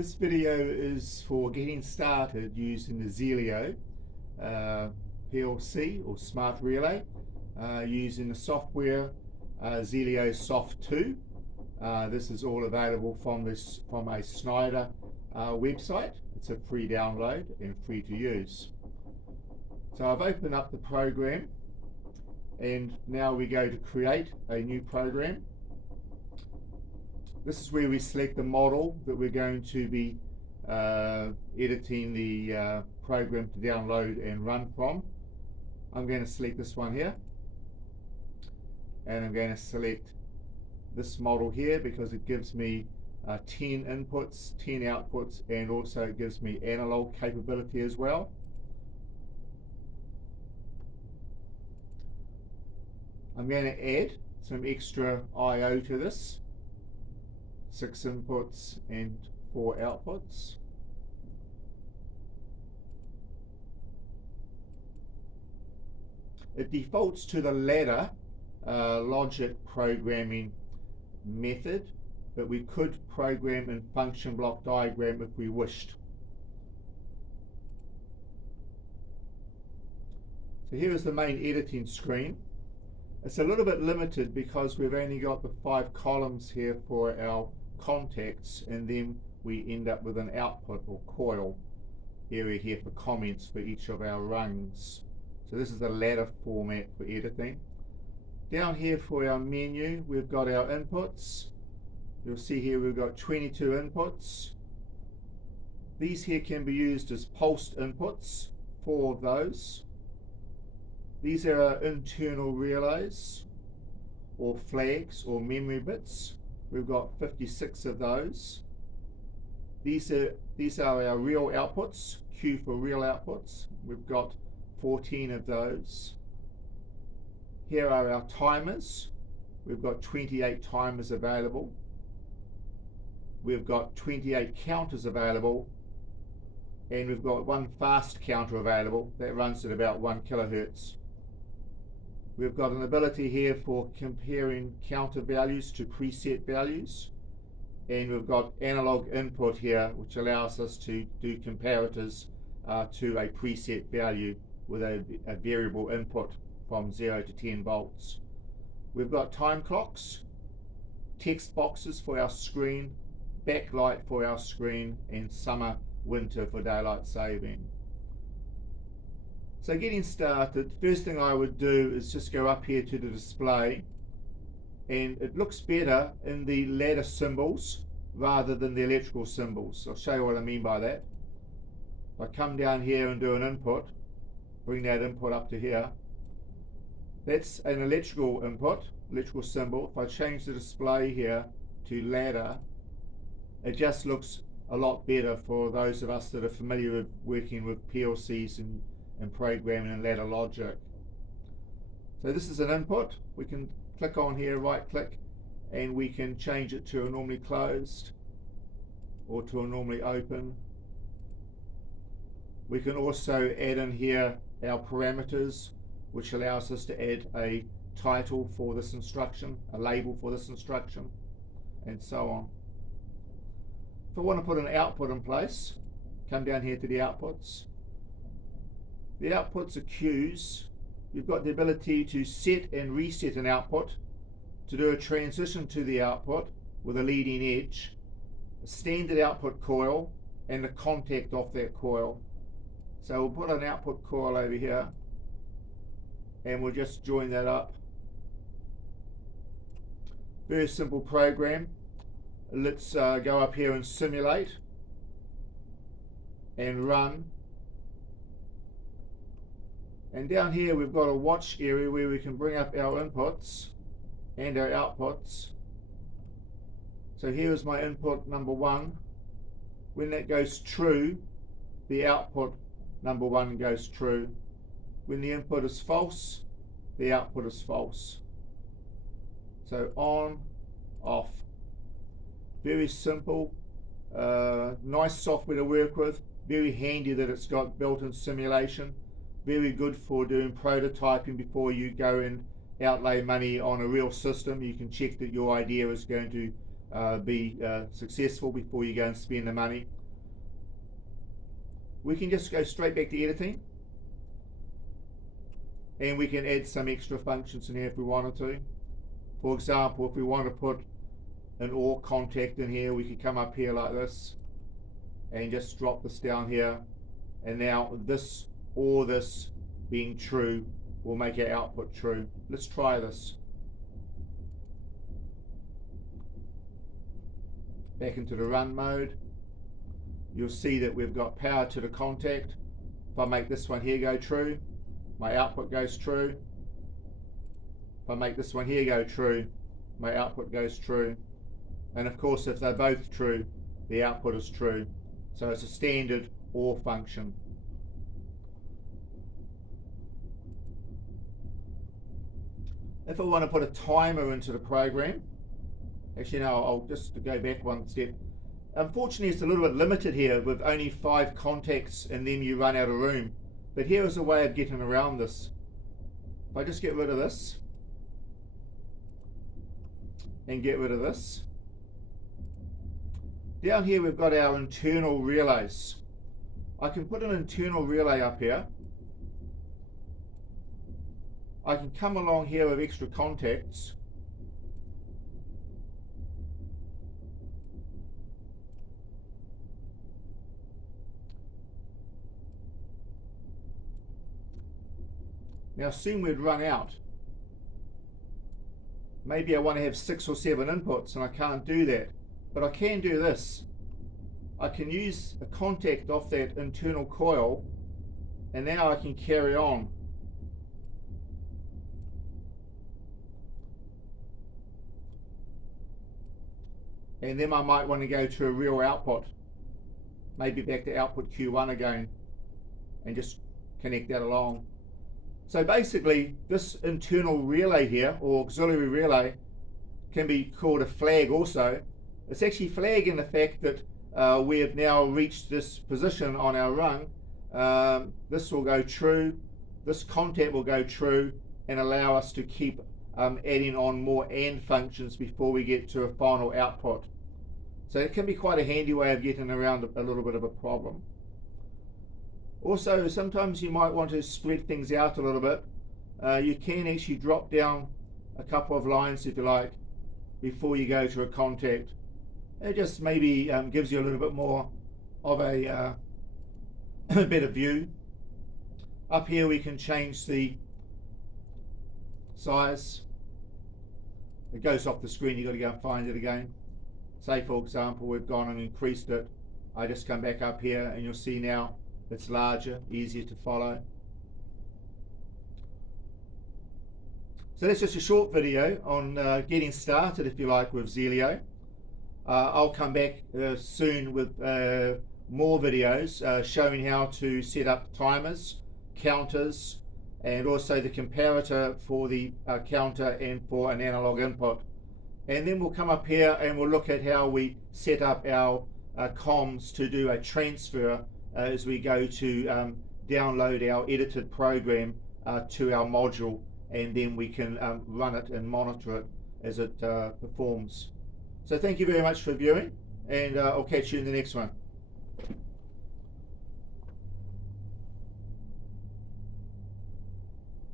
This video is for getting started using the Zelio PLC or Smart Relay using the software Zelio Soft 2. This is all available from a Snyder website. It's a free download and free to use. So I've opened up the program and now we go to create a new program. This is where we select the model that we're going to be editing the program to download and run from. I'm going to select this one here, and I'm going to select this model here because it gives me 10 inputs, 10 outputs, and also it gives me analog capability as well. I'm going to add some extra I/O to this. 6 inputs and 4 outputs. It defaults to the ladder logic programming method, but we could program in function block diagram if we wished. So here is the main editing screen. It's a little bit limited because we've only got the 5 columns here for our contacts, and then we end up with an output or coil area here for comments for each of our rungs. So this is the ladder format for editing. Down here for our menu, we've got our inputs. You'll see here we've got 22 inputs. These here can be used as pulsed inputs, 4 of those. These are our internal relays or flags or memory bits. We've got 56 of those. These are our real outputs, Q for real outputs. We've got 14 of those. Here are our timers. We've got 28 timers available. We've got 28 counters available, and we've got 1 fast counter available that runs at about 1 kilohertz. We've got an ability here for comparing counter values to preset values, and we've got analog input here which allows us to do comparators to a preset value with a variable input from 0 to 10 volts. We've got time clocks, text boxes for our screen, backlight for our screen, and summer, winter for daylight saving. So getting started, first thing I would do is just go up here to the display, and it looks better in the ladder symbols rather than the electrical symbols. I'll show you what I mean by that. If I come down here and do an input, bring that input up to here, that's an electrical input, electrical symbol. If I change the display here to ladder, it just looks a lot better for those of us that are familiar with working with PLCs and programming and ladder logic. So this is an input. We can click on here, right click, and we can change it to a normally closed or to a normally open. We can also add in here our parameters, which allows us to add a title for this instruction, a label for this instruction, and so on. If I want to put an output in place, come down here to the outputs. The outputs are cues. You've got the ability to set and reset an output, to do a transition to the output with a leading edge, a standard output coil, and a contact off that coil. So we'll put an output coil over here, and we'll just join that up. Very simple program. Let's go up here and simulate and run. And down here we've got a watch area where we can bring up our inputs and our outputs. So here is my input number 1. When that goes true, the output number 1 goes true. When the input is false, the output is false. So on, off. Very simple, nice software to work with, very handy that it's got built-in simulation. Very good for doing prototyping before you go and outlay money on a real system. You can check that your idea is going to be successful before you go and spend the money. We can just go straight back to editing, and we can add some extra functions in here if we wanted to. For example, if we want to put an OR contact in here, we could come up here like this and just drop this down here, and now this or this being true will make our output true. Let's try this. Back into the run mode. You'll see that we've got power to the contact. If I make this one here go true, my output goes true. If I make this one here go true, my output goes true. And of course, if they're both true, the output is true. So it's a standard OR function. If I want to put a timer into the program, actually no, I'll just go back one step. Unfortunately, it's a little bit limited here with only 5 contacts and then you run out of room. But here is a way of getting around this. If I just get rid of this and get rid of this, down here we've got our internal relays. I can put an internal relay up here. I can come along here with extra contacts. Now soon we'd run out. Maybe I want to have 6 or 7 inputs and I can't do that. But I can do this. I can use a contact off that internal coil, and now I can carry on. And then I might want to go to a real output. Maybe back to output Q1 again and just connect that along. So basically this internal relay here, or auxiliary relay, can be called a flag also. It's actually flagging the fact that we have now reached this position on our rung. This will go true, this contact will go true, and allow us to keep adding on more AND functions before we get to a final output. So it can be quite a handy way of getting around a little bit of a problem. Also, sometimes you might want to spread things out a little bit. You can actually drop down a couple of lines, if you like, before you go to a contact. It just maybe gives you a little bit more of a better view. Up here we can change the size. It goes off the screen, you've got to go and find it again. Say for example we've gone and increased it. I just come back up here and you'll see now it's larger, easier to follow. So that's just a short video on getting started, if you like, with Zelio. I'll come back soon with more videos showing how to set up timers, counters, and also the comparator for the counter and for an analog input. And then we'll come up here and we'll look at how we set up our comms to do a transfer as we go to download our edited program to our module, and then we can run it and monitor it as it performs. So thank you very much for viewing, and I'll catch you in the next one.